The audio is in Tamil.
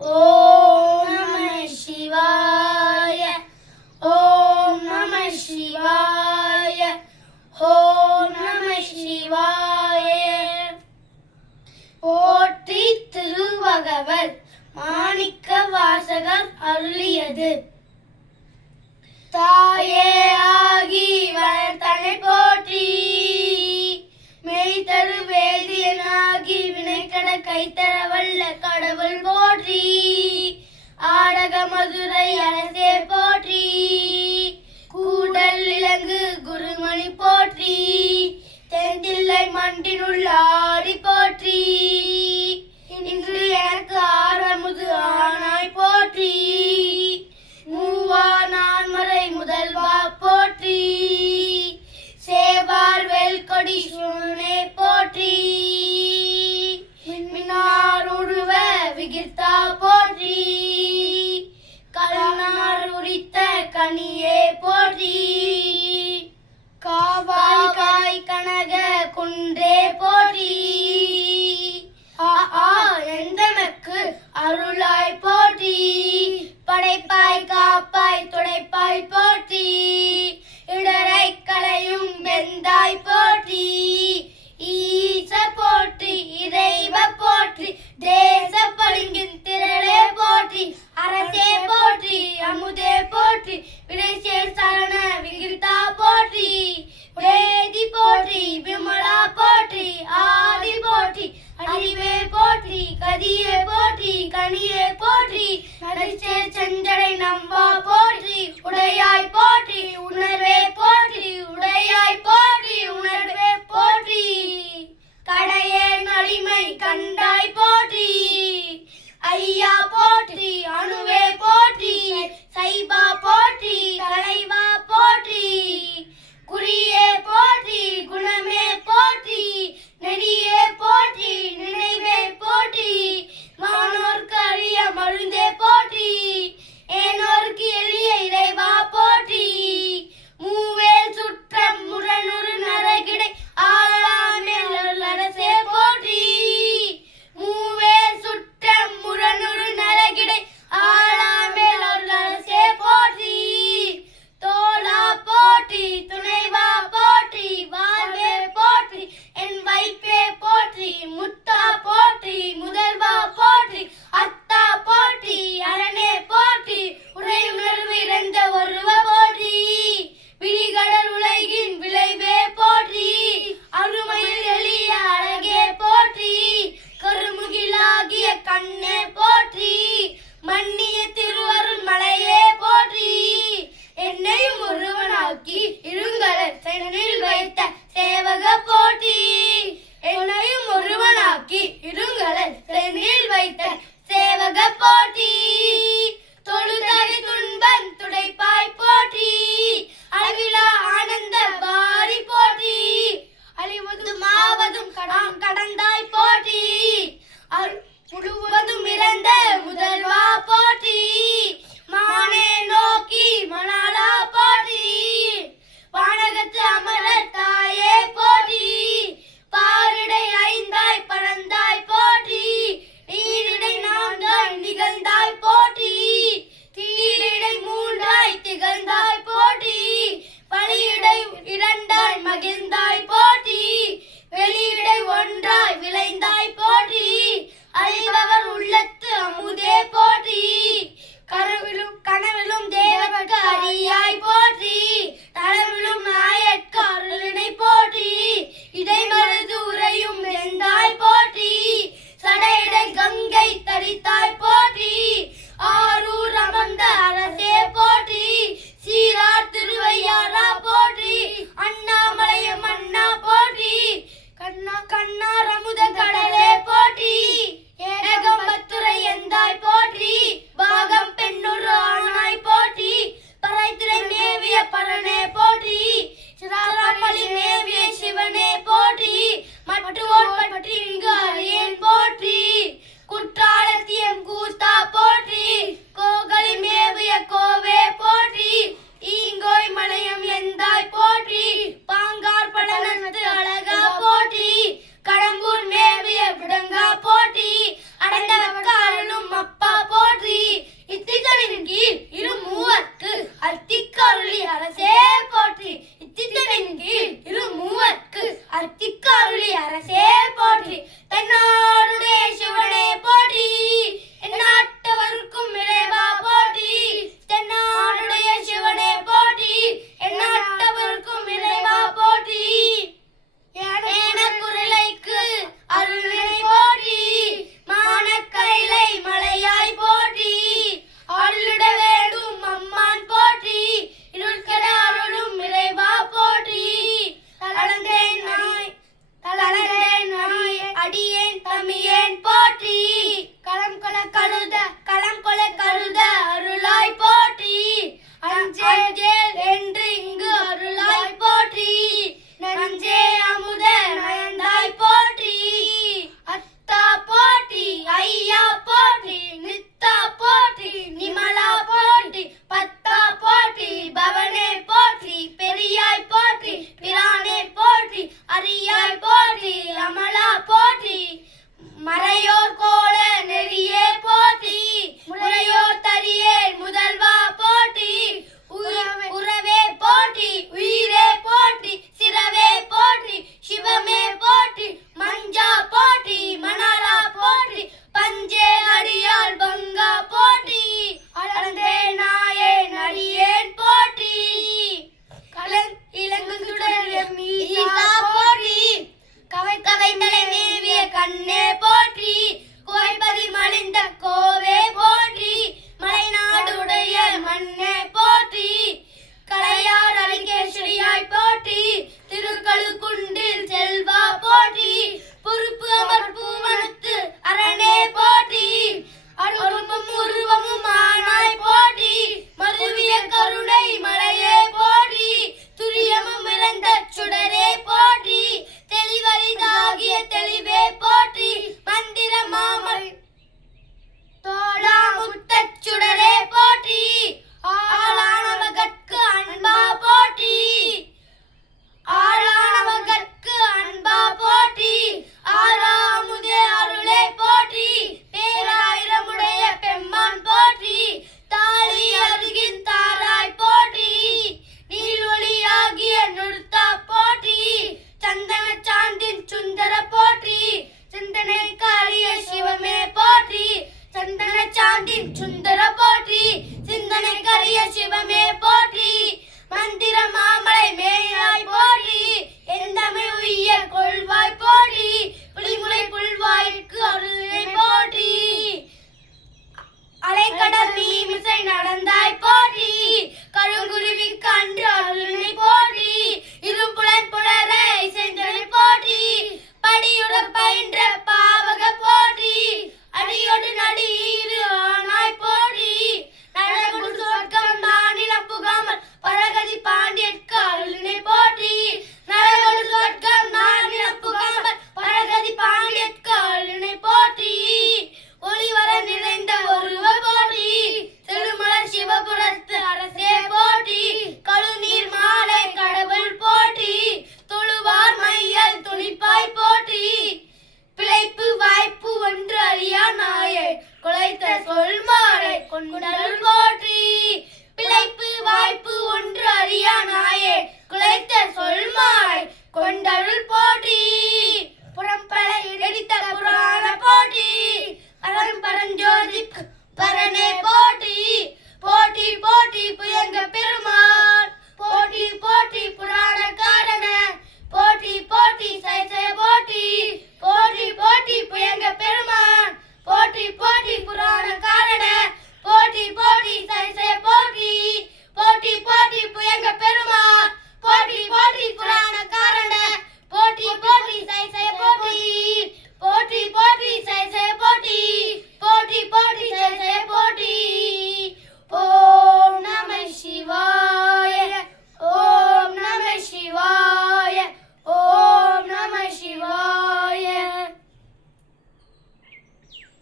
ஓம் சிவாய ஓம் நம சிவாய ஓம் நம சிவாய போற்றி திருவகவர் மாணிக்க வாசகர் அருளியது தாயே ஆகி வளர்த்தனை போ கைத்தர வல்ல கடவுள் போற்றி. ஆடக மதுரை அரசே போற்றி. கூடல் இலங்கு குருமணி போற்றி. தெந்தில்லை மண்டினுள் ஆடி போற்றி tiempo. அரசே. புல்வாய் போடி. புலிமுலை புல்வாய்க்கு அருளை போற்றி அலைக்கடல் மீமிசை நடந்தாய் போற்றி கருங்குருவி கன்று